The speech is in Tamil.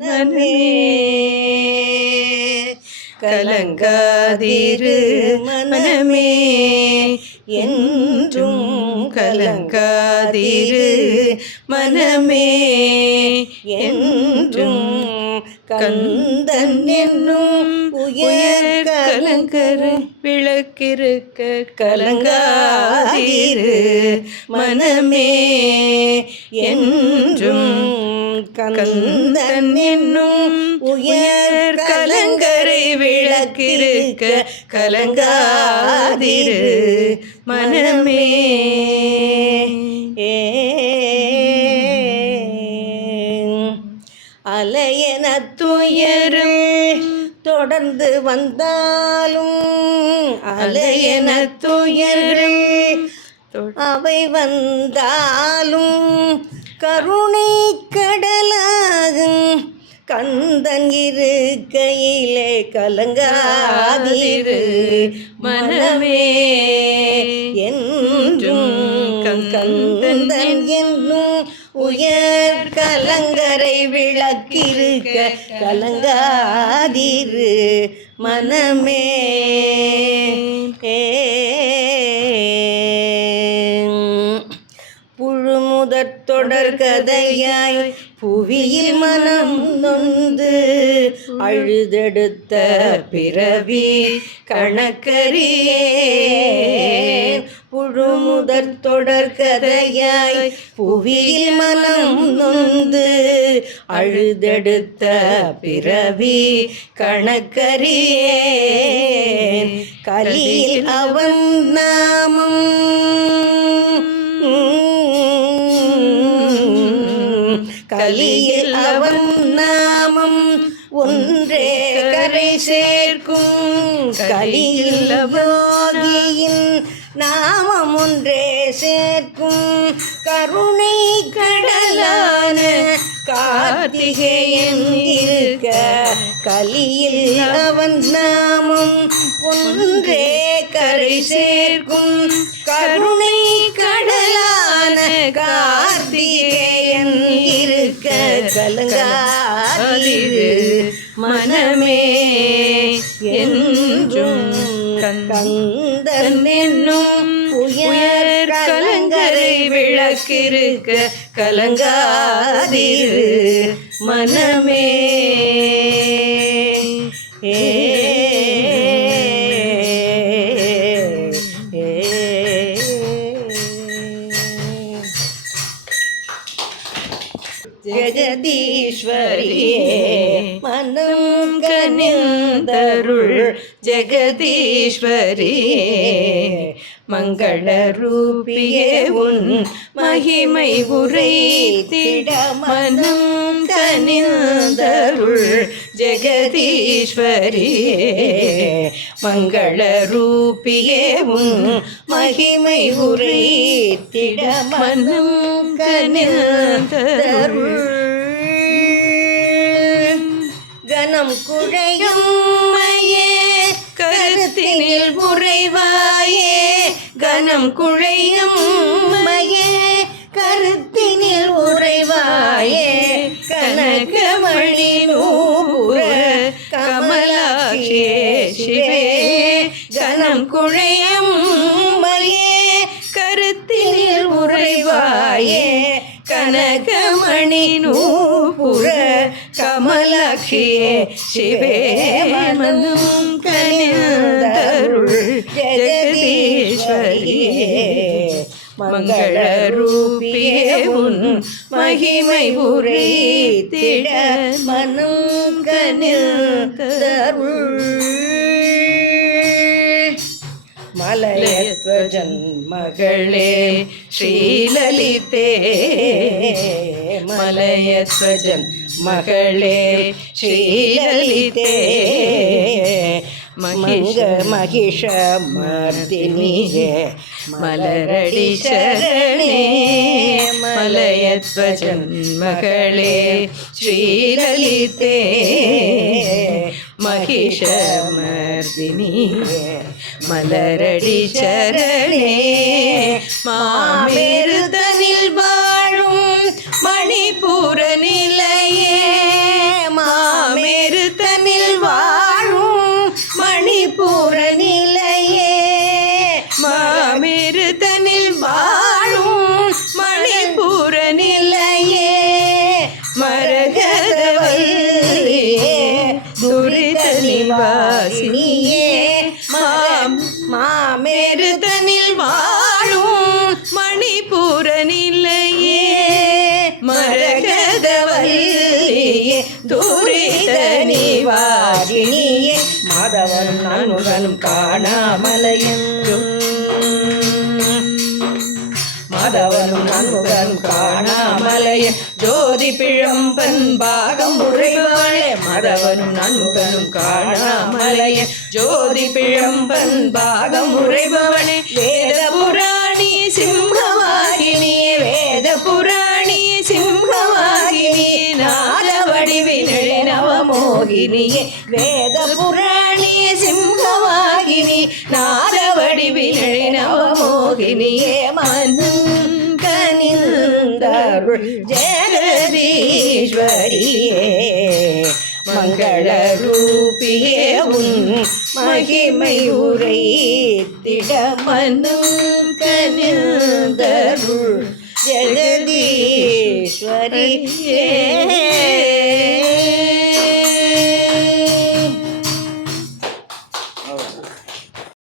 மனமே கலங்காதிரு மனமே என்றும் கலங்காதிரு மனமே என்றும் கந்தன் என்னும் உயர் கலங்கர விளக்கிருக்க கலங்காதிரு மனமே என்றும் கந்தன் என்னும் உயர் கலங்கரை விளக்கிருக்க கலங்காதிரு மனமே. ஏ. அலையென துயரும் தொடர்ந்து வந்தாலும் அலையன துயரும் அவை வந்தாலும் கருணை கடலாகும். கந்தன் இருக்கையிலே கலங்காதிரு. மனமே என்றும் கந்தன் என்னும் உயர் கலங்கரை விளக்கிருக்க கலங்காதிரு. மனமே புழுமுதற் தொடர் கதையாய் புவியில் மனம் நொந்து அழுதெடுத்த பிறவி கணக்கரியே புழுமுதற் தொடர் கதையாய் புவியில் மனம் நொந்து அழுதெடுத்த பிறவி கணக்கரியே கலியில் அவன் நாமம் வழியில் அவன் நாமம் ஒன்றே கரை சேர்க்கும். கலியில் யோகியின் நாமம் ஒன்றே சேர்க்கும். கருணை கடலான கார்த்திகேயன் இருக்க கலியில் அவன் நாமம் ஒன்றே கரை சேர்க்கும். கருணை கலங்காதிரு மனமே என்றும் கந்தன் என்னும் உயர் கலங்கரை விளக்கிருக்க கலங்காதிரு மனமே ஏ ஜெகதீஸ்வரியே மனம் கனிந்தருள் ஜெகதீஸ்வரியே மங்கள ரூபியே உன் மகிமை உரைத்திட மனம் கனிந்தருள் ஜெகதீஸ்வரியே மங்கள ரூபியே உன் மகிமை உரைத்திட மனம் கனம் குழையும் கருத்தினில் உறைவாயே. கனம் குழையும் மையே கருத்தினில் உறைவாயே. கனகமணி நூற கமலாட்சியே சிவே கனம் குழையம் மையே கருத்தினில் உறைவாயே கனகமணி நூபுர கமலாட்சியே சிவே மனம் கனிந்தருள் ஜெகதீஸ்வரியே மங்கள ரூபியே உன் மகிமை உரை திட மனம் கனிந்தருள் സ്വജന്മകളേ ശ്രീലളിതേ മലയ സ്വജൻ മകളേ ശ്രീലലിതേ മഹിഷ മഹിഷ മർദിനിയെ മലരടി ശരണേ മലയത്വജൻ മകളേ ശ്രീലലിതേ മഹിഷ മർദിനിയെ சரணே மாமேருதனில் வாழும் மாமேருதனில் வாழும் மணிபுர நிலையே மரகதவல்லியே துரித நிவாசினியே மாதவன் நானுடனும் காணாமலையென்றும் காதவனும் நான்முகனும் காணாமலைய. ஜோதி பிழம்பன் பாகம் உறைவானே மதவனும் நான்முகனும் காணாமலைய. ஜோதி பிழம்பன் பாகம் உறைபவனே வேத புராணி சிம்மவாகினியே வேத புராணி சிம்மவாகினியே நாத வடிவினழி நவமோகினியே. வேத புரா கனிந்தருள் ஜெகதீஸ்வரியே மங்கள ரூபியே உன் மகிமை உரைத்திட மனம் கனிந்தருள். ஜெகதீஸ்வரியே